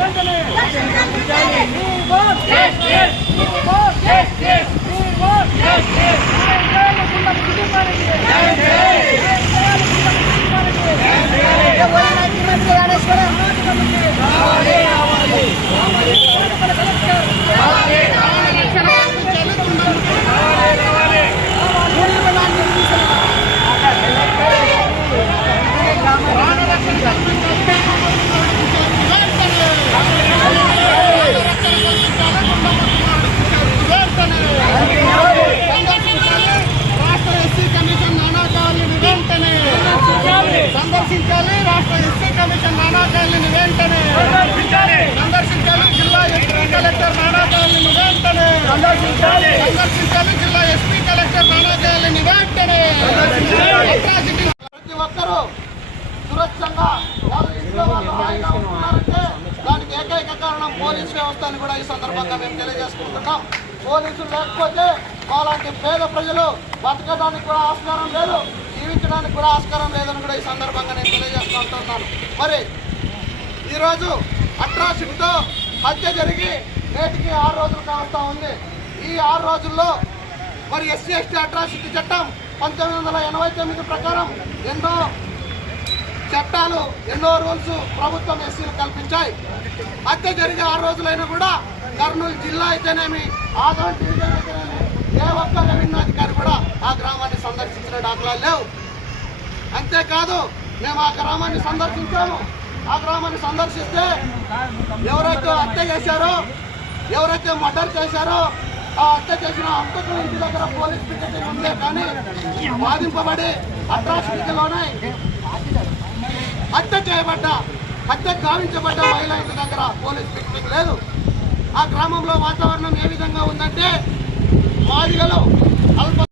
వెంటనే సందర్శించాలి రాష్ట్ర ఎస్సీ కమిషన్ నానాకాలని వెంటనే సందర్శించాలి. జిల్లా ఎస్పీ కలెక్టర్ నానాకాలని వెంటనే సందర్శించాలి. జిల్లా ఎస్పీ కలెక్టర్ నానాకాలని వెంటనే ప్రతి ఒక్కరూ సురక్షంగా వాళ్ళ ఇంట్లో వాళ్ళు హాయిగా ఉంటున్నారంటే దానికి ఏకైక కారణం పోలీస్ వ్యవస్థ అని కూడా ఈ సందర్భంగా మేము తెలియజేసుకుంటున్నాం. పోలీసులు లేకపోతే మాలాంటి పేద ప్రజలు బతకడానికి కూడా ఆస్కారం లేదు జీవించడానికి కూడా ఆస్కారం లేదని కూడా ఈ సందర్భంగా మాట్లాడుతున్నాను మరి ఈరోజు అట్రాసిటీతో హత్య జరిగి నేటికి ఆరు రోజులు కావస్తా ఉంది. ఈ ఆరు రోజుల్లో మరి ఎస్సీ ఎస్టీ అట్రాసిటీ చట్టం పంతొమ్మిది వందల ఎనభై తొమ్మిది ప్రకారం ఎన్నో చట్టాలు ఎన్నో రూల్స్ ప్రభుత్వం ఎస్సీలు కల్పించాయి. హత్య జరిగే ఆరు రోజులైనా కూడా కర్నూలు జిల్లా అయితేనేమి ఆదాయం అయితేనేమి ఏ ఒక్క రెవెన్యూ అధికారి కూడా ఆ గ్రామాన్ని సందర్శించిన దాఖలాలు లేవు. అంతేకాదు మేము ఆ గ్రామాన్ని సందర్శించాము. ఆ గ్రామాన్ని సందర్శిస్తే ఎవరైతే హత్య చేశారో ఎవరైతే మర్డర్ చేశారో ఆ హత్య చేసిన అంతకు ఇంటి దగ్గర పోలీస్ పికెటింగ్ ఉందే కానీ బాధింపబడి అట్రాసిటీలోనే హత్య చేయబడ్డ హత్య గావించబడ్డ మహిళ ఇంటి దగ్గర పోలీస్ పికెటింగ్ లేదు. ఆ గ్రామంలో వాతావరణం ఏ విధంగా ఉందంటే మాదిగలు అల్ప